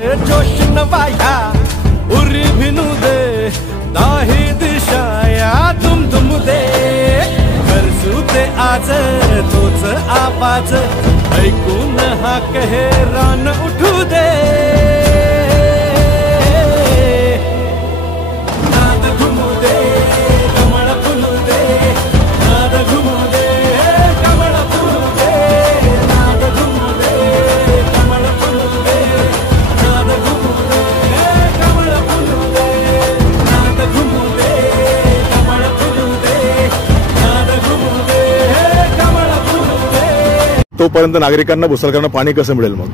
जोश नवाया उरी भिनू दे दाही दिशाया तुम दे करसूते आज तोच आवाज ऐकून हा कहे रान उठू दे नाद घुमू दे कमळ फुलू दे नाद घुमू दे कमळ फुलू दे नाद घुमू दे कमळ फुलू दे नाद घुमू दे कमळ फुलू दे नाद घुमू दे कमळ फुलू दे नाद घुमू दे कमळ फुलू दे। तोपर्यंत नागरिकांना भुसावळकरांना पाणी कसं मिळेल मग?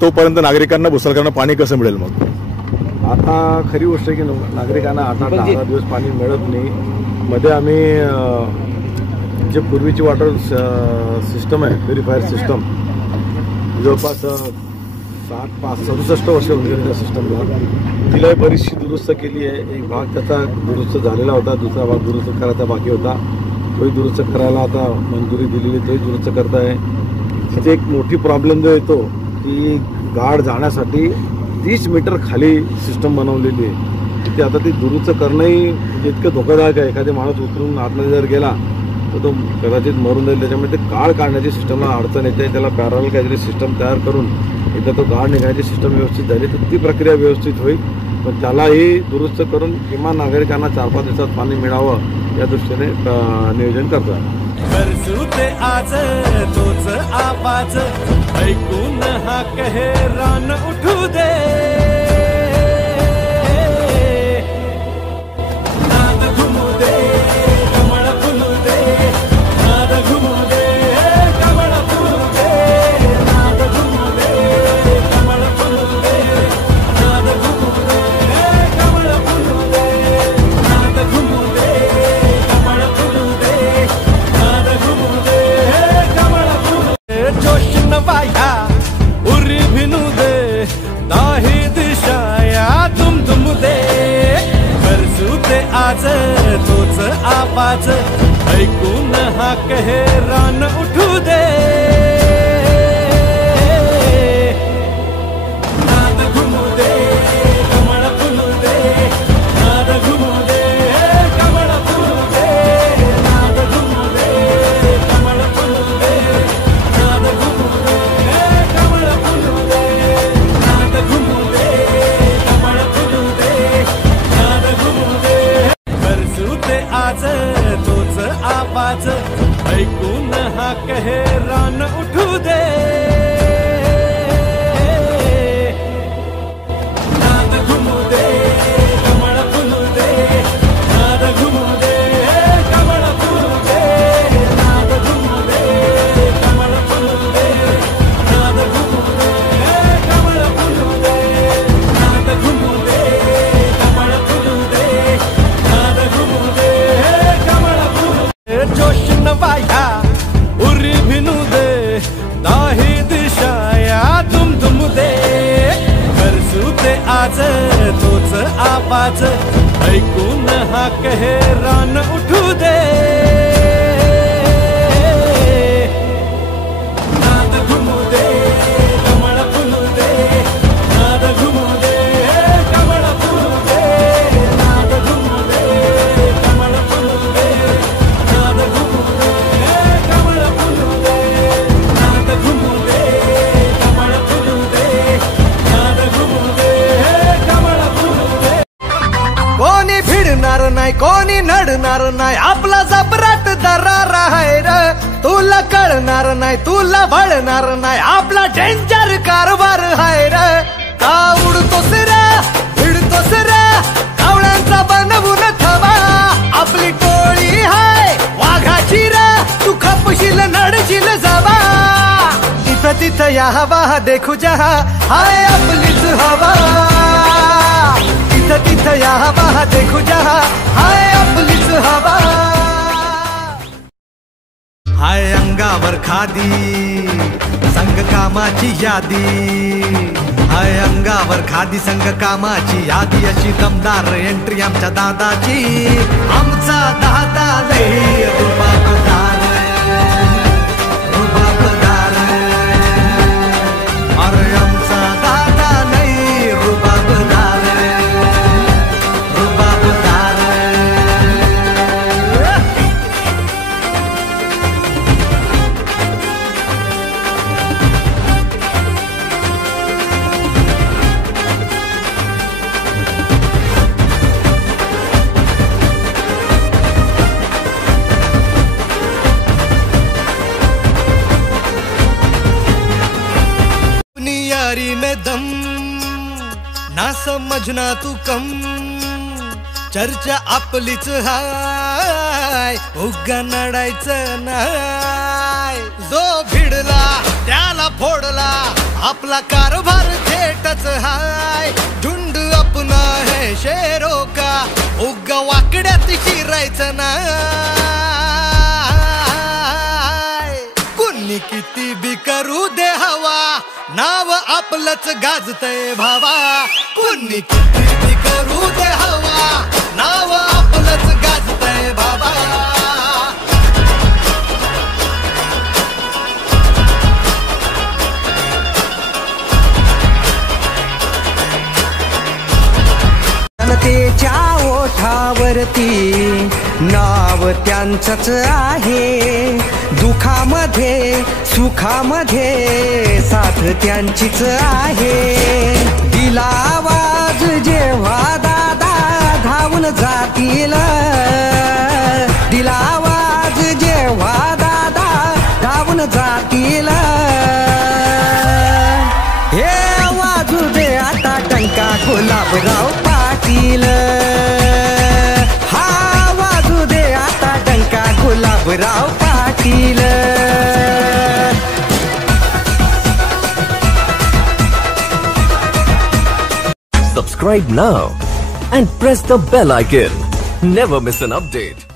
तोपर्यंत नागरिकांना भुसावळकरांना पाणी कसं मिळेल मग? आता खरी गोष्ट आहे की नागरिकांना 8-10 दिवस पाणी मिळत नाही। मध्ये आम्ही जे पूर्वीची वॉटर सिस्टम आहे प्युरिफायर सिस्टम जवळपास 67 वर्ष होऊन गेली त्या सिस्टमला, तिला बरीचशी दुरुस्त केली आहे। एक भाग त्याचा दुरुस्त झालेला होता, दुसरा भाग दुरुस्त करायचा बाकी होता, तोही दुरुस्त करायला आता मंजुरी दिलेली, तोही दुरुस्त करताय। तिथे एक मोठी प्रॉब्लेम जो येतो की गाड जाण्यासाठी 30 मीटर खाली सिस्टम बनवलेली आहे। तिथे आता ती दुरुस्त करणंही इतकं धोकादायक आहे, एखादा माणूस उतरून आतमध्ये जर गेला तर तो कदाचित मरून जाईल। त्याच्यामुळे ते गाळ काढण्याची सिस्टमला अडचण येते, त्याला पॅरल काहीतरी सिस्टम तयार करून एकदा तो गाळ निघायची सिस्टम व्यवस्थित झाली तर ती प्रक्रिया व्यवस्थित होईल, पण त्यालाही दुरुस्त करून किमान नागरिकांना 4-5 दिवसात पाणी मिळावं या दृष्टीने नियोजन करतात। करसूते आज तोच आवाज ऐकून हा कहे रान उठू दे नाद घुमू दे कमळ फुलू दे नाद घुमू दे कमळ फुलू दे नाद घुमू दे कमळ फुलू दे नाद घुमू दे कमळ फुलू दे नाद घुमू दे कमळ फुलू दे नाद घुमू दे कमळ फुलू दे। जोश नवाया उरी भिनू दे दाही दिशाया तुम दे करसूते आज तोच आवाज ऐकून हा कहे रान उठू दे नाद घुमू दे कमळ फुलू दे नाद घुमू दे कमळ फुलू दे नाद घुमू दे कमळ फुलू दे नाद घुमू दे कमळ फुलू दे नाद घुमू दे कमळ फुलू दे नाद घुमू दे करसूते आज तोच आवाज ऐकून हा कहे रान उठू दे नाद घुमू दे कमळ फुलू दे नाद घुमू दे कमळ फुलू दे नाद घुमू दे कमळ फुलू दे नाद घुमू दे कमळ फुलू दे नाद घुमू दे कमळ फुलू दे नाद घुमू दे कमळ फुलू दे। जोश नवाया उरी भिनू दे दाही दिशाया तुम दे करसूते आज तोच आवाज ऐकून हा कहे रान उठू दे नाद घुमू दे कमळ फुलू दे नाद घुमू दे कमळ फुलू दे नाद घुमू दे कमळ फुलू दे नाद घुमू दे कमळ फुलू दे नाद घुमू दे कमळ फुलू दे नाद घुमू दे कमळ फुलू दे। कोणी भिडणार नाही कोणी नडणार नाही आपला जबराट दरार आहे र, तुला कळणार नाही तुला भळणार नाही आपला डेंजर कारभार आहे र। का उडतोस रे भिडतोस रे कावळ्यांचा बनवून थवा, आपली टोळी हाय वाघाची रे, तू खपशील नडशील जावा, तिथं तिथं या हवा देखू जहा हाय आपलीच हवा। अंगावर खादी संग कामाची यादी, हाय अंगावर खादी संग कामाची यादी, अशी दमदार एंट्री आमच्या दादाची. आमचा दादा लई रुबाबदार, रुबाबदार, अरे आमचा दादा लई रुबाबदार, रुबाबदार. यारी में दम ना समजना तू कम, चर्चा आपलीच हाय, उगा नडायचं नाय. जो भिडला त्याला फोडला, आपला कारभार थेटच हाय. झुंड अपना है शेरों का, उगा वाकड्यात शिरायचं नाय. कुणी किती बी करू दे हवा, नाव आपलंच गाजतय भावा. कुणी किती बी करू दे हवा, नाव आपलंच गाजतय बाबा. जनतेच्या ओठावरती नाव त्यांचंच आहे, दुखामध्ये सुखामध्ये साथ त्यांचीच आहे. दिला आवाज जेव्हा दादा धावून जातील, दिला आवाज जेव्हा दादा धावून जातील. हे वाजू दे आता टंका गुलाबराव पाटील, हा वाजू दे आता टंका Gulabrao Patil. Subscribe now and press the bell icon. Never miss an update.